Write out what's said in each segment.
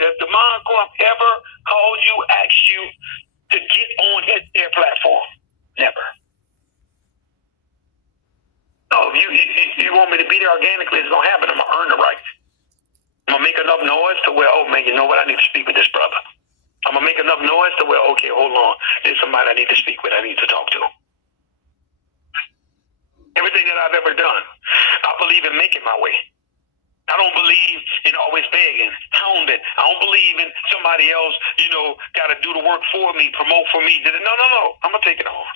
Demond Crump ever called you, asked you to get on their platform? Never. No, if you want me to be there organically, it's gonna happen. I'm gonna earn the right. I'm gonna make enough noise to where, oh man, you know what? I need to speak with this brother. I'm gonna make enough noise to where, okay, hold on, there's somebody I need to speak with. I need to talk to. Everything that I've ever done, I believe in making my way. I don't believe in always begging, hounding. I don't believe in somebody else, got to do the work for me, promote for me. No. I'm going to take it on.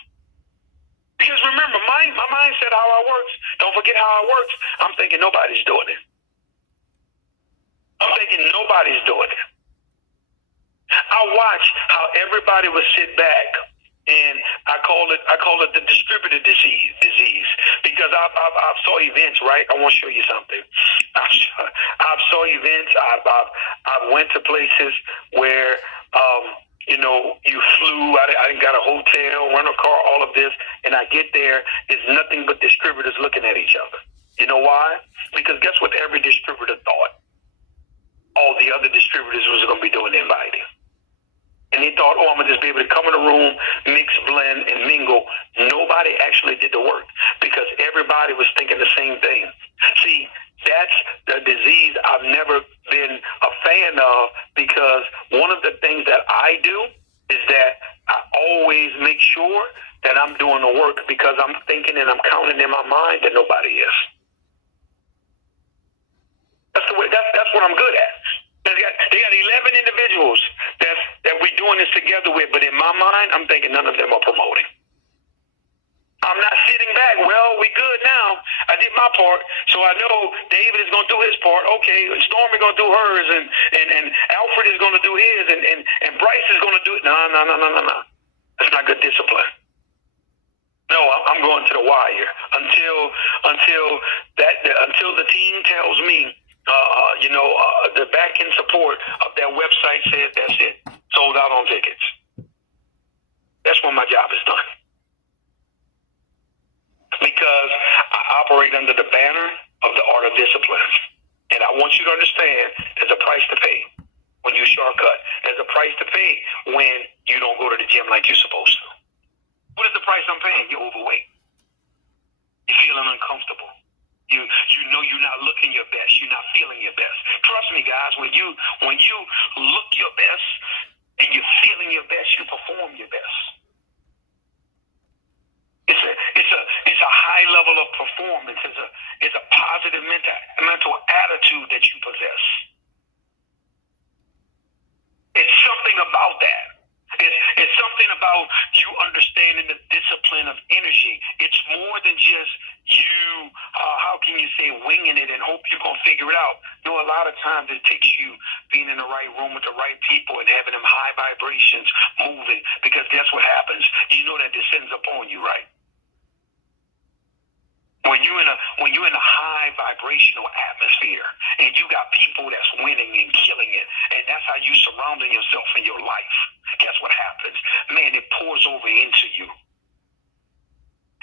Because remember, my mindset, how I works, don't forget how I works. I'm thinking nobody's doing it. I'm thinking nobody's doing it. I watch how everybody would sit back, and I call it the distributor disease because I've saw events, right? I want to show you something. I've saw events. I've went to places where you flew. I got a hotel, rent a car, all of this, and I get there. It's nothing but distributors looking at each other. You know why? Because guess what? Every distributor thought all the other distributors was going to be doing inviting. And they thought, I'm going to just be able to come in a room, mix, blend, and mingle. Nobody actually did the work because everybody was thinking the same thing. See, that's the disease I've never been a fan of because one of the things that I do is that I always make sure that I'm doing the work because I'm thinking and I'm counting in my mind that nobody is. That's what I'm good at. They got 11 individuals that we're doing this together with, but in my mind, I'm thinking none of them are promoting. I'm not sitting back. Well, we good now. I did my part, so I know David is going to do his part. Okay, Stormy going to do hers, and Alfred is going to do his, and Bryce is going to do it. No. That's not good discipline. No, I'm going to the wire until the team tells me. The back-end support of that website said that's it. Sold out on tickets. That's when my job is done. Because I operate under the banner of the art of discipline. And I want you to understand there's a price to pay when you shortcut. There's a price to pay when you don't go to the gym like you're supposed to. What is the price I'm paying? You're overweight. You're feeling uncomfortable. You know you're not looking your best. You're not feeling your best. Trust me, guys. When you look your best and you're feeling your best, you perform your best. It's a high level of performance. It's a positive mental attitude that you possess. It's something about that. It's something about you understanding the discipline of energy. It's more than just you, how can you say, winging it and hope you're going to figure it out. No, a lot of times it takes you being in the right room with the right people and having them high vibrations moving because that's what happens. You know that descends upon you, right? When you're in a high vibrational atmosphere and you got people that's winning and killing it, and that's how you surrounding yourself in your life, guess what happens? Man, it pours over into you.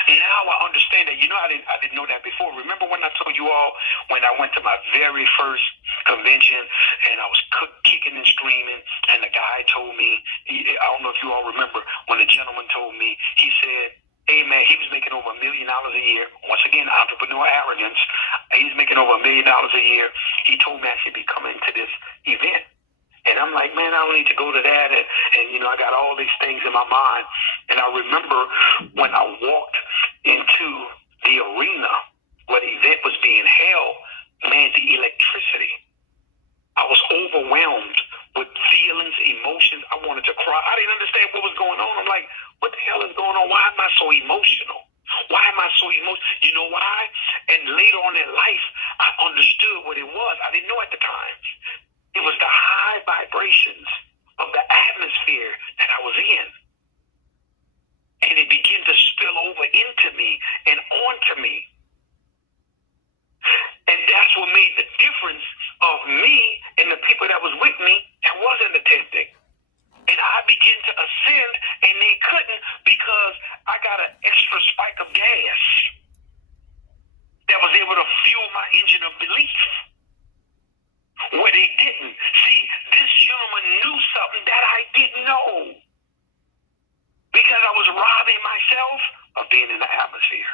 Now I understand that. I didn't know that before. Remember when I told you all when I went to my very first convention and I was kicking and screaming, and the guy told me, I don't know if you all remember, when the gentleman told me, he said, hey man, he was making over $1 million a year. Once again, entrepreneur arrogance. He's making over $1 million a year. He told me I should be coming to this event. And I'm like, man, I don't need to go to that. And I got all these things in my mind. And I remember when I walked into the arena where the event was being held, man, the electricity. I was overwhelmed with feelings, emotions. I wanted to cry. I didn't understand what was going on. I'm like, what the hell is going on? Why am I so emotional? Why am I so emotional? You know why? And later on in life, I understood what it was. I didn't know at the time. It was the high vibrations of the atmosphere that I was in. And it began to spill over into me and onto me. And that's what made the difference of me and the people that was with me that wasn't attending. And I began to ascend, and they couldn't because I got an extra spike of gas that was able to fuel my engine of belief. Where they didn't. See, this something that I didn't know. Because I was robbing myself of being in the atmosphere.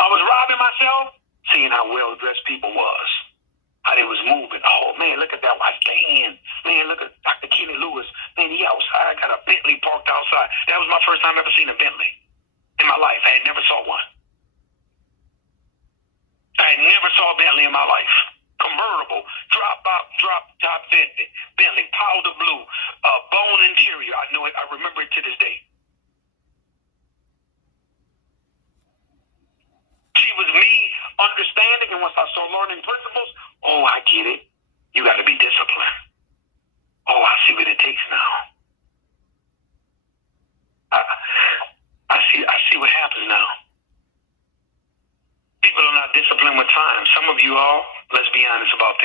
I was robbing myself seeing how well-dressed people was. How they was moving. Oh, man, look at that white Dan. Man, look at Dr. Kenny Lewis. Man, he outside, got a Bentley parked outside. That was my first time ever seeing a Bentley in my life. I had never saw one. I had never saw a Bentley in my life. Convertible, drop top Bentley, powder blue, bone interior. I know it. I remember it to this day. See, it was me understanding, and once I started learning principles, oh, I get it. You got to be disciplined. Oh, I see what it takes now. I see what happens now. People are not disciplined with time. Some of you all, let's be honest about this.